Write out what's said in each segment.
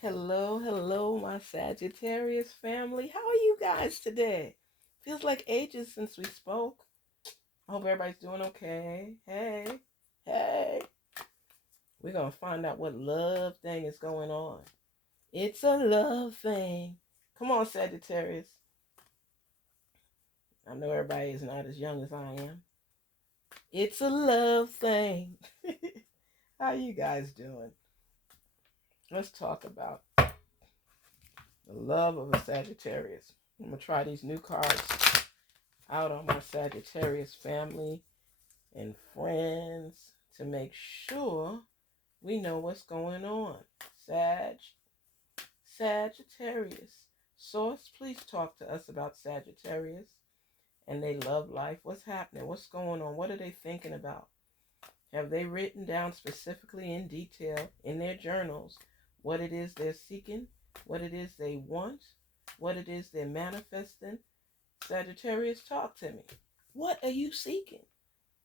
Hello, hello, my Sagittarius family. How are you guys today? Feels like ages since we spoke. I hope everybody's doing okay. Hey, hey. We're going to find out what love thing is going on. It's a love thing. Come on, Sagittarius. I know everybody is not as young as I am. It's a love thing. How you guys doing? Let's talk about the love of a Sagittarius. I'm going to try these new cards out on my Sagittarius family and friends to make sure we know what's going on. Sagittarius. Source, please talk to us about Sagittarius and their love life. What's happening? What's going on? What are they thinking about? Have they written down specifically in detail in their journals what it is they're seeking, what it is they want, what it is they're manifesting? Sagittarius, talk to me. What are you seeking?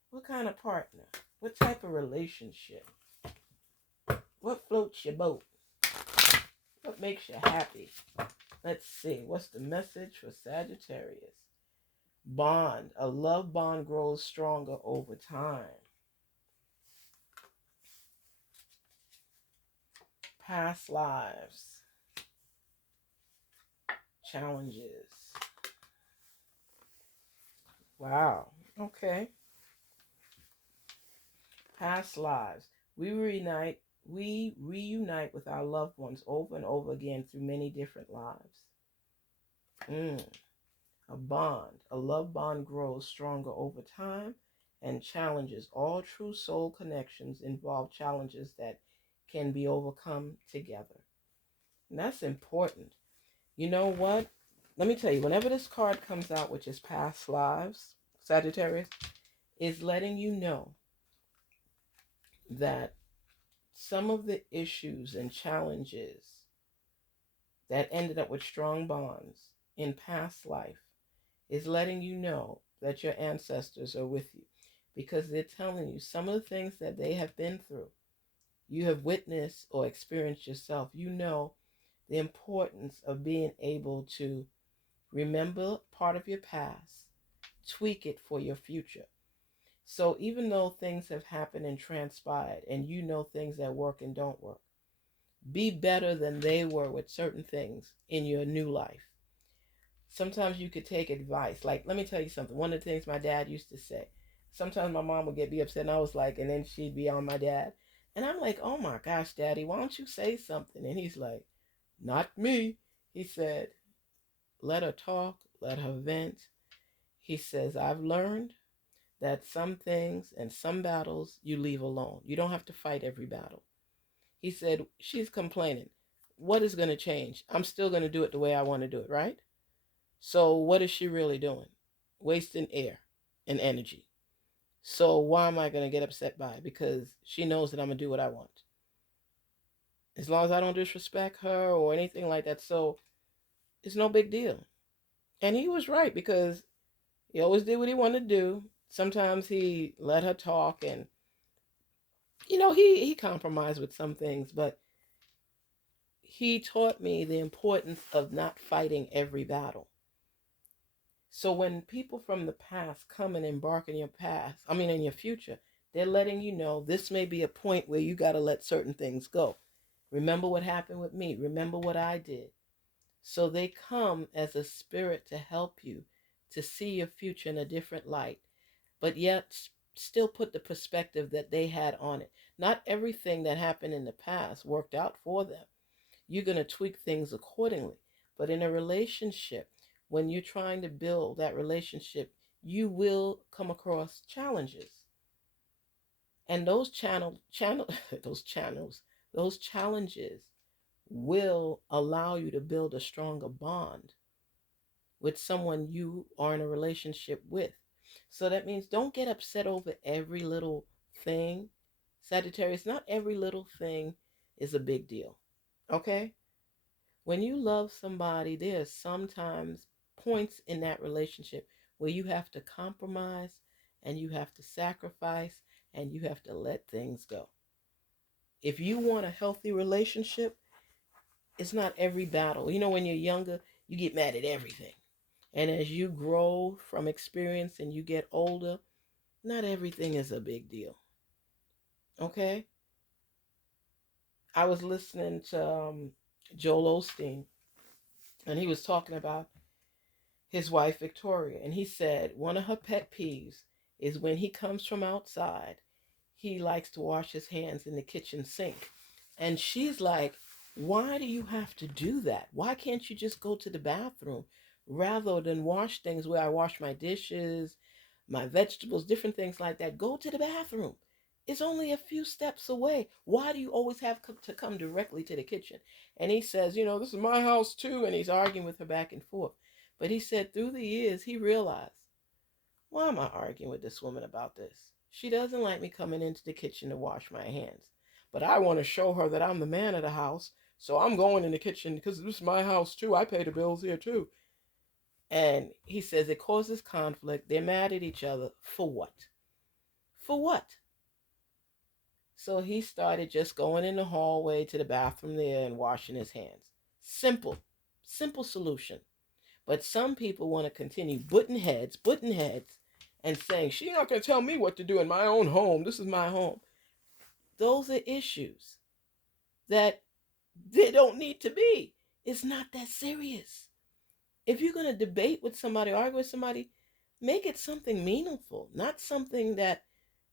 What kind of partner? What type of relationship? What floats your boat? What makes you happy? Let's see. What's the message for Sagittarius? Bond. A love bond grows stronger over time. Past lives. Challenges. Wow. Okay. Past lives. We reunite with our loved ones over and over again through many different lives. A bond, a love bond grows stronger over time and challenges. All true soul connections involve challenges that can be overcome together. And that's important. You know what? Let me tell you, whenever this card comes out, which is past lives, Sagittarius, is letting you know that some of the issues and challenges that ended up with strong bonds in past life is letting you know that your ancestors are with you, because they're telling you some of the things that they have been through, you have witnessed or experienced yourself. You know the importance of being able to remember part of your past, tweak it for your future. So even though things have happened and transpired and you know things that work and don't work, be better than they were with certain things in your new life. Sometimes you could take advice. Like, let me tell you something. One of the things my dad used to say, sometimes my mom would be upset and I was like, and then she'd be on my dad. And I'm like, oh my gosh, daddy, why don't you say something? And he's like, not me. He said, let her talk, let her vent. He says, I've learned that some things and some battles you leave alone. You don't have to fight every battle. He said, she's complaining. What is going to change? I'm still going to do it the way I want to do it, right? So what is she really doing? Wasting air and energy. So why am I going to get upset by it? Because she knows that I'm going to do what I want. As long as I don't disrespect her or anything like that. So it's no big deal. And he was right, because he always did what he wanted to do. Sometimes he let her talk, and he compromised with some things, but he taught me the importance of not fighting every battle. So when people from the past come and embark in in your future, they're letting you know this may be a point where you got to let certain things go. Remember what happened with me. Remember what I did. So they come as a spirit to help you to see your future in a different light, but yet still put the perspective that they had on it. Not everything that happened in the past worked out for them. You're going to tweak things accordingly. But in a relationship, when you're trying to build that relationship, you will come across challenges. And those challenges will allow you to build a stronger bond with someone you are in a relationship with. So that means don't get upset over every little thing. Sagittarius, not every little thing is a big deal. Okay? When you love somebody, there's sometimes points in that relationship where you have to compromise and you have to sacrifice and you have to let things go. If you want a healthy relationship, It's not every battle. You know, when you're younger, you get mad at everything. And as you grow from experience and you get older, not everything is a big deal. Okay? I was listening to Joel Osteen, and he was talking about his wife Victoria, and he said one of her pet peeves is when he comes from outside, he likes to wash his hands in the kitchen sink. And she's like, why do you have to do that? Why can't you just go to the bathroom rather than wash things where I wash my dishes, my vegetables, different things like that? Go to the bathroom. It's only a few steps away. Why do you always have to come directly to the kitchen? And he says, this is my house too. And he's arguing with her back and forth. But he said through the years, he realized, why am I arguing with this woman about this? She doesn't like me coming into the kitchen to wash my hands. But I want to show her that I'm the man of the house. So I'm going in the kitchen because this is my house too. I pay the bills here too. And he says it causes conflict. They're mad at each other. For what? For what? So he started just going in the hallway to the bathroom there and washing his hands. Simple. Simple solution. But some people want to continue butting heads, and saying, she's not going to tell me what to do in my own home. This is my home. Those are issues that they don't need to be. It's not that serious. If you're going to debate with somebody, argue with somebody, make it something meaningful, not something that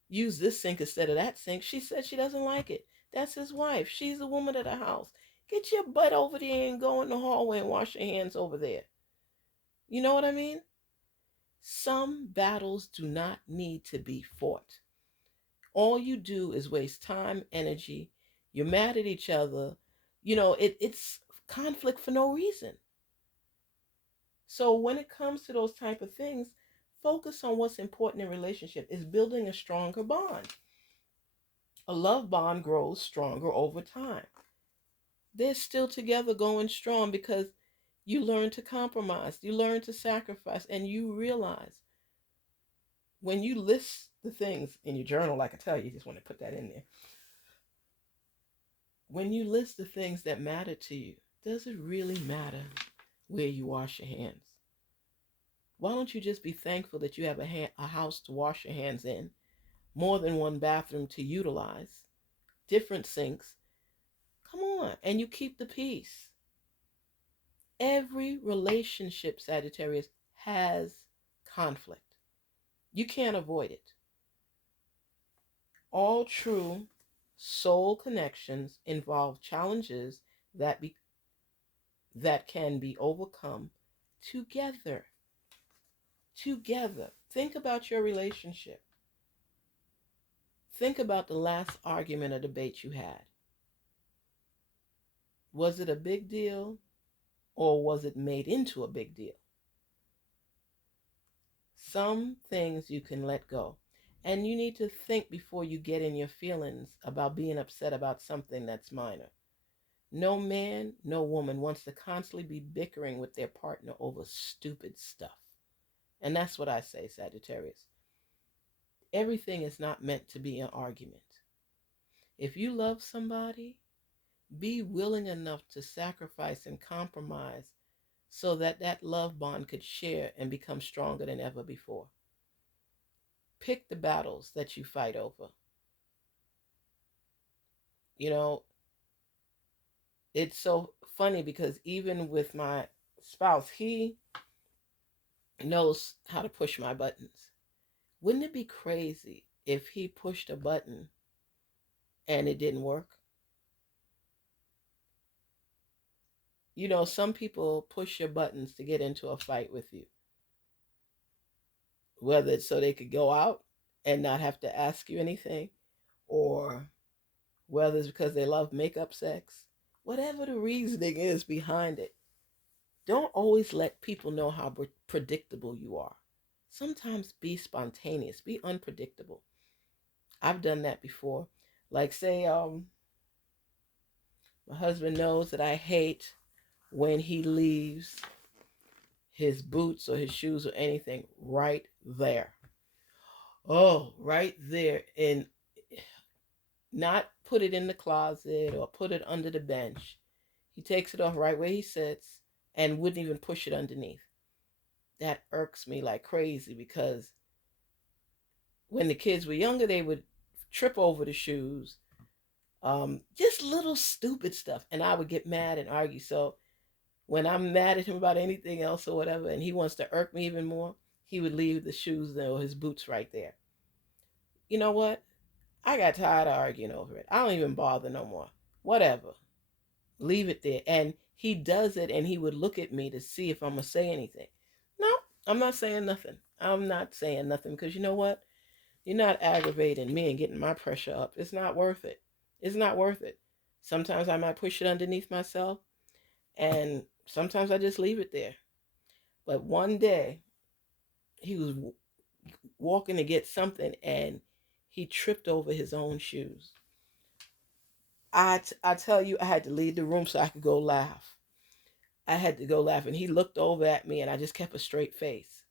use this sink instead of that sink. She said she doesn't like it. That's his wife. She's the woman of the house. Get your butt over there and go in the hallway and wash your hands over there. You know what I mean? Some battles do not need to be fought. All you do is waste time, energy. You're mad at each other. It's conflict for no reason. So when it comes to those type of things, focus on what's important in a relationship is building a stronger bond. A love bond grows stronger over time. They're still together going strong because you learn to compromise, you learn to sacrifice, and you realize when you list the things in your journal, like I tell you, just want to put that in there. When you list the things that matter to you, does it really matter where you wash your hands? Why don't you just be thankful that you have a house to wash your hands in, more than one bathroom to utilize, different sinks? Come on, and you keep the peace. Every relationship, Sagittarius, has conflict. You can't avoid it. All true soul connections involve challenges that can be overcome together. Together. Think about your relationship. Think about the last argument or debate you had. Was it a big deal, or was it made into a big deal? Some things you can let go. And you need to think before you get in your feelings about being upset about something that's minor. No man, no woman wants to constantly be bickering with their partner over stupid stuff. And that's what I say, Sagittarius. Everything is not meant to be an argument. If you love somebody, be willing enough to sacrifice and compromise so that love bond could share and become stronger than ever before. Pick the battles that you fight over. It's so funny because even with my spouse, he knows how to push my buttons. Wouldn't it be crazy if he pushed a button and it didn't work? Some people push your buttons to get into a fight with you, whether it's so they could go out and not have to ask you anything, or whether it's because they love makeup sex. Whatever the reasoning is behind it, don't always let people know how predictable you are. Sometimes be spontaneous, be unpredictable. I've done that before. Like, say, my husband knows that I hate when he leaves his boots or his shoes or anything right there. Oh, right there. And not put it in the closet or put it under the bench. He takes it off right where he sits and wouldn't even push it underneath. That irks me like crazy because when the kids were younger, they would trip over the shoes, just little stupid stuff, and I would get mad and argue. So when I'm mad at him about anything else or whatever, and he wants to irk me even more, he would leave the shoes or his boots right there. You know what? I got tired of arguing over it. I don't even bother no more. Whatever. Leave it there. And he does it, and he would look at me to see if I'm going to say anything. No, I'm not saying nothing. I'm not saying nothing because you know what? You're not aggravating me and getting my pressure up. It's not worth it. It's not worth it. Sometimes I might push it underneath myself, and sometimes I just leave it there. But one day, he was walking to get something, and he tripped over his own shoes. I tell you, I had to leave the room so I could go laugh. I had to go laugh, and he looked over at me, and I just kept a straight face,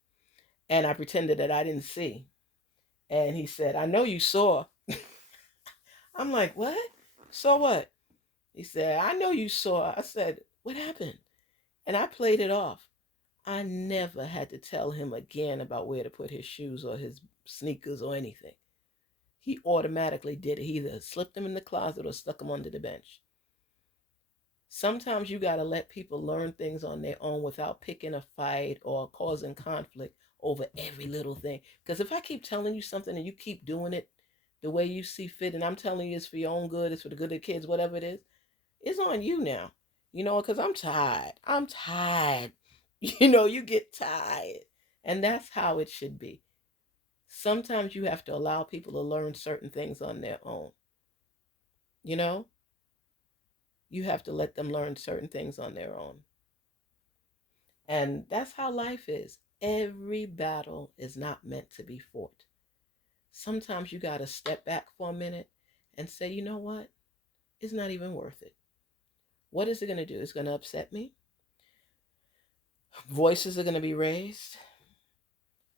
and I pretended that I didn't see. And he said, "I know you saw." I'm like, "What? Saw what?" He said, "I know you saw." I said, "What happened?" And I played it off. I never had to tell him again about where to put his shoes or his sneakers or anything. He automatically did it. He either slipped them in the closet or stuck them under the bench. Sometimes you got to let people learn things on their own without picking a fight or causing conflict over every little thing. Because if I keep telling you something and you keep doing it the way you see fit, and I'm telling you it's for your own good, it's for the good of the kids, whatever it is, it's on you now. You know, because I'm tired. I'm tired. You get tired. And that's how it should be. Sometimes you have to allow people to learn certain things on their own. You know, you have to let them learn certain things on their own. And that's how life is. Every battle is not meant to be fought. Sometimes you got to step back for a minute and say, you know what? It's not even worth it. What is it going to do? It's going to upset me. Voices are going to be raised.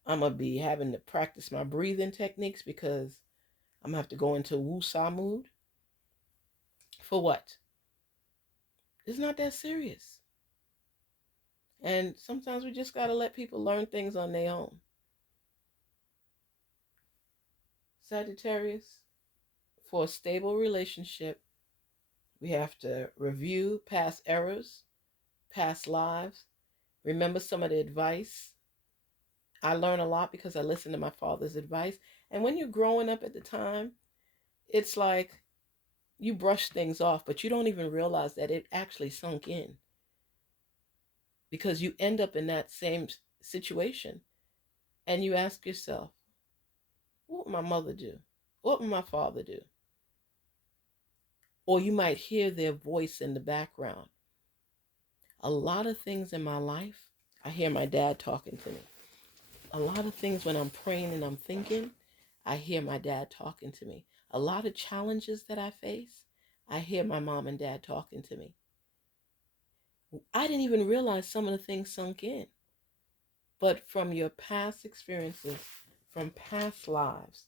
I'm going to be having to practice my breathing techniques because I'm going to have to go into woo-saw mood. For what? It's not that serious. And sometimes we just got to let people learn things on their own. Sagittarius, for a stable relationship, we have to review past errors, past lives, remember some of the advice. I learn a lot because I listen to my father's advice. And when you're growing up at the time, it's like you brush things off, but you don't even realize that it actually sunk in because you end up in that same situation and you ask yourself, what would my mother do? What would my father do? Or you might hear their voice in the background. A lot of things in my life, I hear my dad talking to me. A lot of things when I'm praying and I'm thinking, I hear my dad talking to me. A lot of challenges that I face, I hear my mom and dad talking to me. I didn't even realize some of the things sunk in. But from your past experiences, from past lives,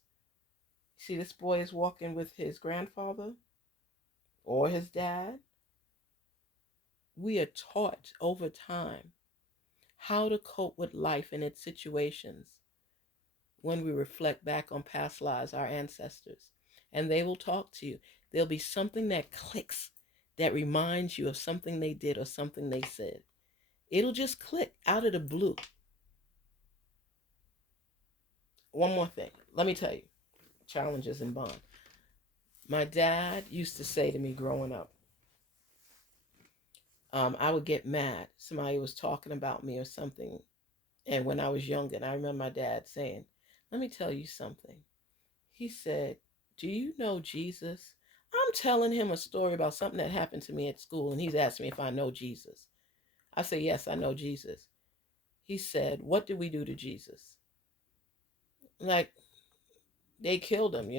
see, this boy is walking with his grandfather or his dad. We are taught over time how to cope with life and its situations when we reflect back on past lives, our ancestors. And they will talk to you. There'll be something that clicks that reminds you of something they did or something they said. It'll just click out of the blue. One more thing. Let me tell you, challenges and bond. My dad used to say to me growing up, I would get mad. Somebody was talking about me or something. And when I was younger, and I remember my dad saying, let me tell you something. He said, do you know Jesus? I'm telling him a story about something that happened to me at school, and he's asked me if I know Jesus. I said, yes, I know Jesus. He said, what did we do to Jesus? Like, they killed him,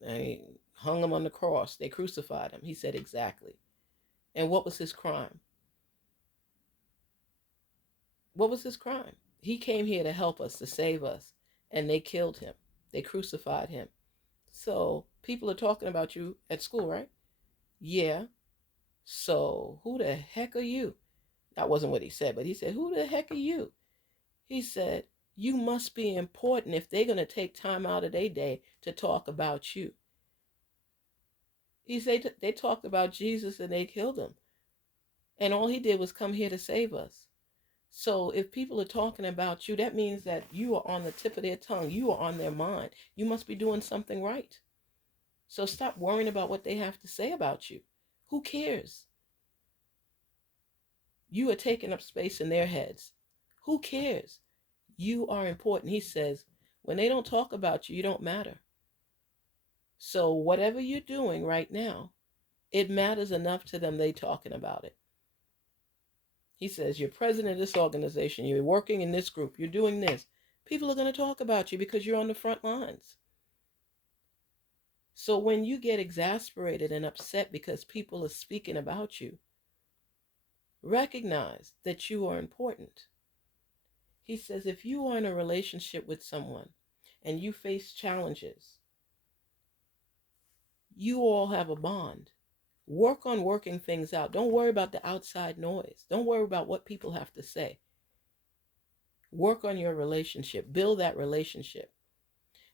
They hung him on the cross. They crucified him. He said, exactly. And what was his crime? What was his crime? He came here to help us, to save us, and they killed him. They crucified him. So people are talking about you at school, right? Yeah. So who the heck are you? That wasn't what he said, but he said, who the heck are you? He said, you must be important if they're going to take time out of their day to talk about you. He said they talked about Jesus and they killed him. And all he did was come here to save us. So if people are talking about you, that means that you are on the tip of their tongue. You are on their mind. You must be doing something right. So stop worrying about what they have to say about you. Who cares? You are taking up space in their heads. Who cares? You are important. He says, when they don't talk about you, you don't matter. So whatever you're doing right now, it matters enough to them they talking about it. He says, you're president of this organization, you're working in this group, you're doing this. People are going to talk about you because you're on the front lines. So when you get exasperated and upset because people are speaking about you, recognize that you are important. He says, if you are in a relationship with someone and you face challenges, you all have a bond. Work on working things out. Don't worry about the outside noise. Don't worry about what people have to say. Work on your relationship. Build that relationship.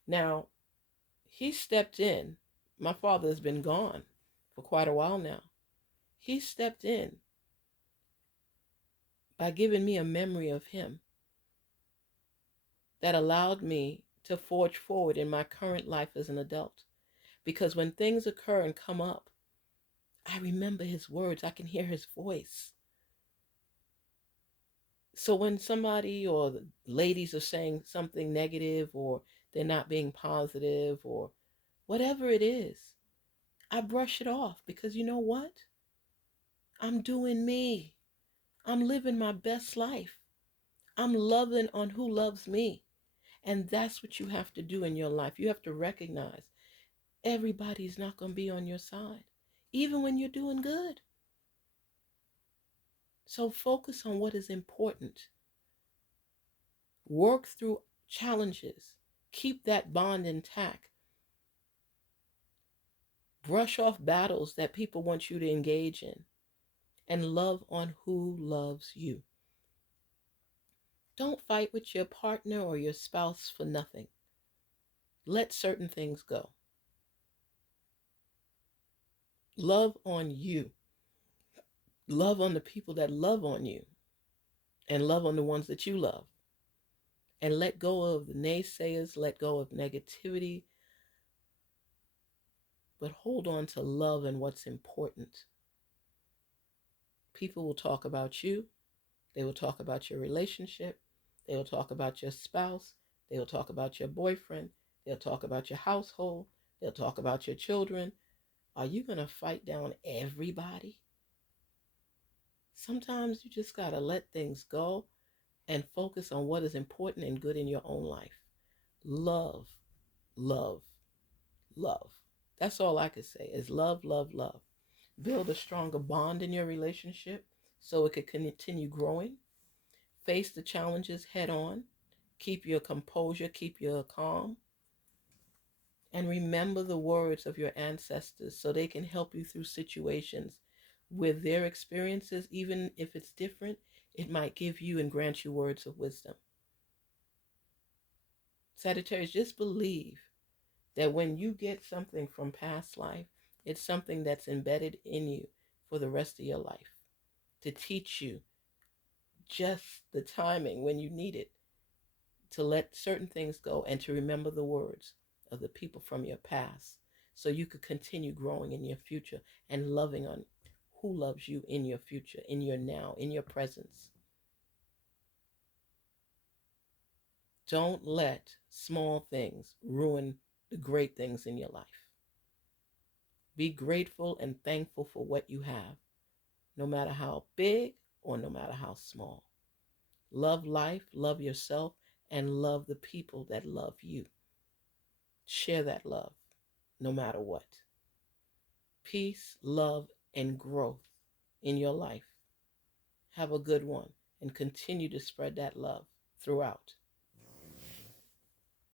Now, he stepped in. My father has been gone for quite a while now. He stepped in by giving me a memory of him that allowed me to forge forward in my current life as an adult. Because when things occur and come up, I remember his words. I can hear his voice. So when somebody or the ladies are saying something negative or they're not being positive or whatever it is, I brush it off because you know what? I'm doing me. I'm living my best life. I'm loving on who loves me. And that's what you have to do in your life. You have to recognize everybody's not going to be on your side, even when you're doing good. So focus on what is important. Work through challenges. Keep that bond intact. Brush off battles that people want you to engage in. And love on who loves you. Don't fight with your partner or your spouse for nothing. Let certain things go. Love on you. Love on the people that love on you. And love on the ones that you love. And let go of the naysayers. Let go of negativity. But hold on to love and what's important. People will talk about you. They will talk about your relationship. They will talk about your spouse. They will talk about your boyfriend. They'll talk about your household. They'll talk about your children. Are you going to fight down everybody? Sometimes you just got to let things go and focus on what is important and good in your own life. Love, love, love. That's all I could say is love, love, love. Build a stronger bond in your relationship so it could continue growing. Face the challenges head on. Keep your composure, keep your calm. And remember the words of your ancestors so they can help you through situations with their experiences. Even if it's different, it might give you and grant you words of wisdom. Sagittarius, just believe that when you get something from past life, it's something that's embedded in you for the rest of your life to teach you just the timing when you need it to let certain things go and to remember the words of the people from your past so you could continue growing in your future and loving on who loves you in your future, in your now, in your presence. Don't let small things ruin the great things in your life. Be grateful and thankful for what you have, no matter how big or no matter how small. Love life, love yourself, and love the people that love you. Share that love, no matter what. Peace, love, and growth in your life. Have a good one and continue to spread that love throughout.